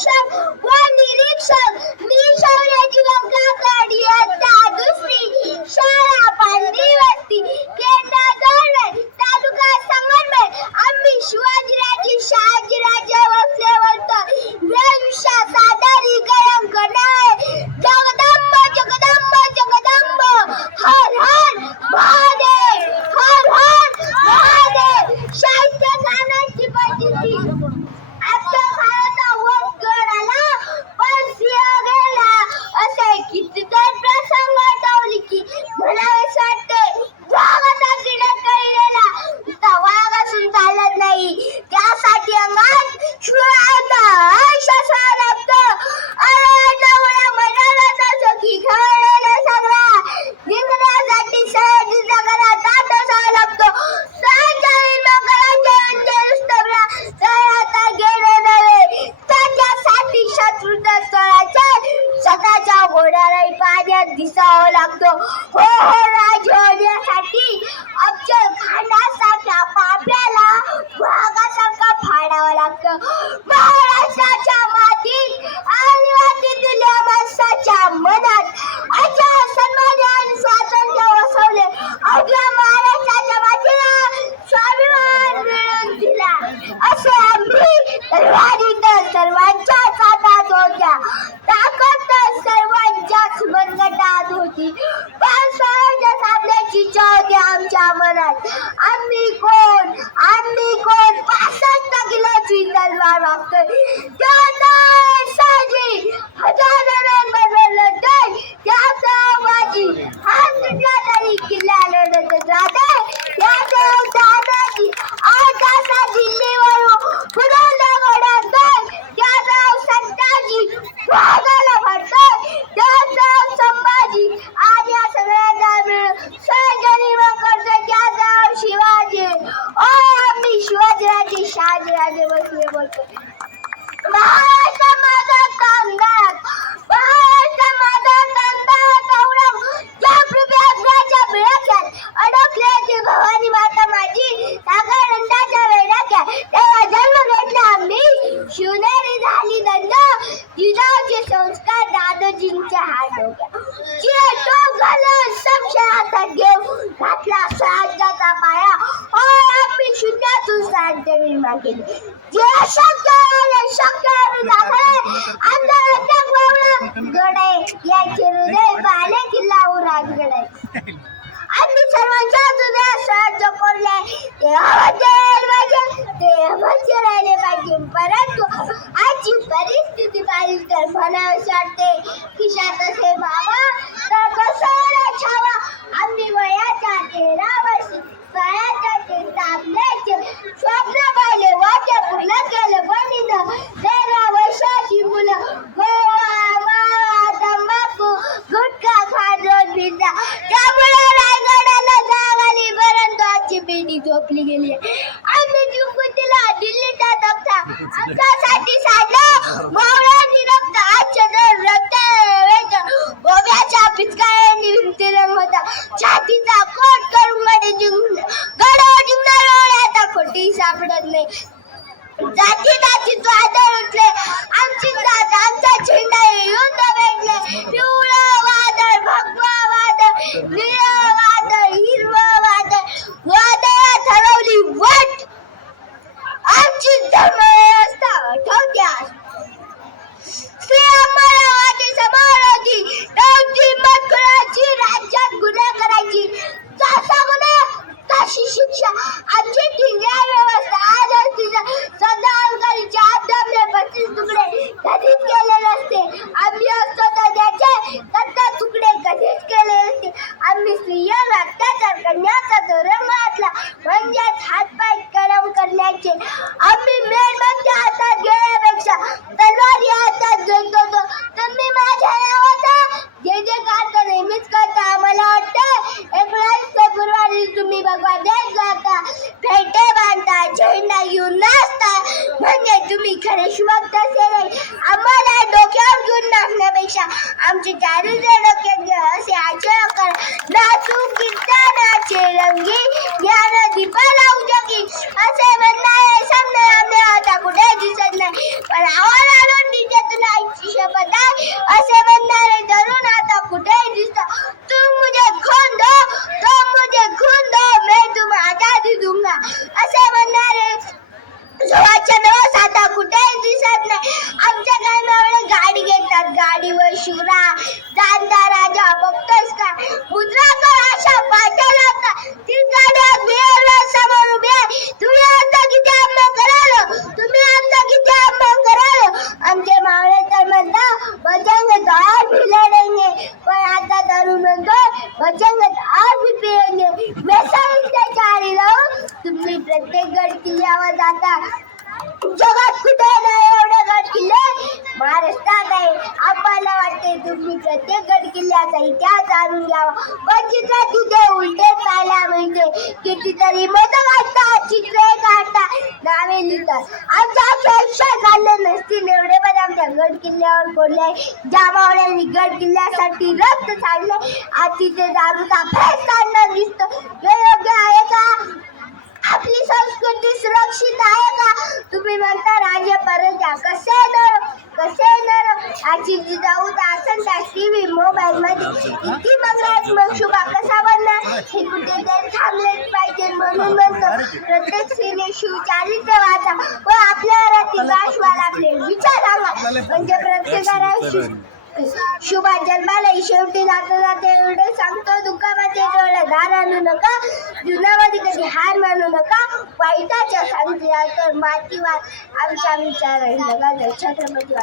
शिक्षक व निरीक्षक मी शौर्याची वंकाकडे इयत्ता दुसरी शाळा पांढरी वस्ती केंद्र गव्हर्नमेंट तालुका संगमनेर आम्ही शिवाजीराजे शहाजीराजे भोसले बोलतो विषय सादरीकरण करणार जगदंब जगदंब जगदंब हर हर महादेव हर हर महादेव साहित्य गाण्याची परिस्थिती आपल्या भारता वोट गडाला पण सिंह गेला असे कितीतरी प्रसंग आठवले की म्हणावेच वाटते वाघाचा क्रीडा कळलेला नुसता वाघ असून चालत नाही त्यासाठी अंगात शिवराचा आयुष्य लागतं अरे नवरा म्हणाला तसं की खेळलेला सगळा जिंकण्यासाठी सहजी जगाला ताट असावा लागतो सहजाही मकराच्या अंत्यनुष्ठवला तर आता गेले नव्हे त्याच्यासाठी शत्रूच्या स्थळाच्या स्वतःच्या घोड्यालाही पाण्यात दिसावं लागतो हो हो राज होण्यासाठी अफजल खानासारख्या पाप्याला वाघासारखा फाडावं लागतं महाराष्ट्राच्या मातीत आदिवासीतील माणसाच्या मनात अशा सन्मान आणि स्वातंत्र्य वसवले अवघ्या महाराष्ट्राच्या मातीला स्वाभिमान मिळवून दिला असे आम्ही तलवारी तर सर्वांच्याच हातात होत्या ताकद तर सर्वांच्याच मनगटात होती पण स्वराज्य साधण्याची इच्छा होती आमच्या मनात आम्ही कोण 65 किलोची तलवार वापरतोय त्याचा साजी हजारांना बनवलं तर त्याचा बाजी हात तुटला तरी किल्ल्याला लढत राहते त्याचा दादाजी 8 तासात दिल्लीवरून पुण्याला घोड्यात त्याचा संताजी वाघाला भरतोय त्याचा संभाजी आणि या सगळ्यांना मिळून सहजनिर्माण करतोय त्याचा शिवाजी आम्ही शिवाजीराजे शहाजीराजे भोसले बोलतो महाराष्ट्र माझा कामगार महाराष्ट्र माझा कामगार कौरव ज्या पृथ्वीच्या बिळाक्यात अडकल्याची भवानी माता माझी सागरंदाच्या वेड्याक्या तेव्हा जन्म घेतला आम्ही शिवनेरी झाली दंड जिजाऊचे संस्कार दादाजींच्या हात चिरतो घालून संशय हातात घेऊन घातला स्वराज्याचा पाया आम्ही शून्यातून साहित्य निर्माण केले जे शक्य दाखले आंदोलन गडे याचे हृदय पाहिले किल्ला राजगड आम्ही सर्वांच्या हृदयात स्वराज्य कोरले ते अवश्य राहिले पाहिजे परंतु आजची परिस्थिती पाहिली तर म्हणावेच वाटते खिशात असे बाबा तर कसं छावा आम्ही वयाच्या 13 वर्षी स्वराज्य स्थापनेचे स्वप्न पाहिले वाक्य पूर्ण केले पण इथं 13 वर्षाची मुलं गोवा मावा तंबाखू गुटखा खात रोज भिजता त्यामुळे रायगडाला जाग आली परंतु आजची पिढी झोपली गेली आम्ही जिंकून दिला दिल्लीचा तख्ता आमच्यासाठी साधलं मावळ्यांनी रक्त आजच्या जर रक्त गोव्याच्या पिचकाऱ्यांनी तिरंग होता छातीचा कोट करून गडावर जिंकणार आता खोटी सापडत नाही जाती वादळ उठले आमची जात आमचा झेंडा युद्ध भेटले पिवळं वादळ भगवा वादळ निळं वादळ हिरवं वादळ वादळात हरवली वट आमची धर्मव्यवस्था आठवत्या श्री अमरावती समोर होती नव्हती मजकुराची राज्यात गुन्हा करायची जसा गुन्हा तशी शिक्षा आमची न्याय व्यवस्था आज तिचा सध्या अलकारीचे आपले 35 तुकडे कधीच केले नसते आम्ही असतो तर त्याचे 70 तुकडे कधीच केले नसते आम्ही स्त्रिया रक्ताचा कन्याचा रंग घातला म्हणजेच हातपाय गरम करण्याचे आम्ही मेणबत्त्या हातात घेण्यापेक्षा तलवार हातात घेत होतो तुम्ही माझ्या नावाचा जे जे कार्य नेहमीच करता आम्हाला वाटतं 19 फेब्रुवारी तुम्ही भगवान देश जाता फेटे बांधता झेंडा घेऊन नाचता म्हणजे तुम्ही खरे शिवभक्त असेल आम्हाला डोक्यावर घेऊन नाचण्यापेक्षा आमचे दारूचे डोक्यात घ्या असे आचरण कर नाचू कीर्तनाचे रंगी ज्ञान दीपाला उजगी असे म्हणणारे समजा आम्ही आता कुठे दिसत नाही पण आवाज आणून तरी मत काढतात, चित्रे काढतात, नावे लिहितात. आमच्या आयुष्यात काढले नसतील एवढे पण आमच्या गड किल्ल्यावर कोरले. ज्या मावळ्यांनी गड किल्ल्यासाठी रक्त सांडले, आज तिथे दारूचा फेस काढणं दिसतं. हे योग्य आहे का? आपली संस्कृती सुरक्षित आहे का? तुम्ही म्हणता राज्य परत द्या. कसे आजी जिजाऊ आसन टीव्ही मोबाईल मध्ये इतकी मग शुभा कसा बनणार? हे कुठेतरी थांबलेच पाहिजे. म्हणून म्हणतो प्रत्येक स्त्रीने शिवचारित्र वाचा व आपल्या घरातील वाशवाला आपले विचार सांगा. म्हणजे प्रत्येकाला शुभा जन्माला शेवटी जाते एवढे सांगतो. दुःखामध्ये डोळे धार आणू नका, जीवनामध्ये कधी हार मानू नका. वाईटाच्या सांगतील तर माती आमच्या विचार छत्रपती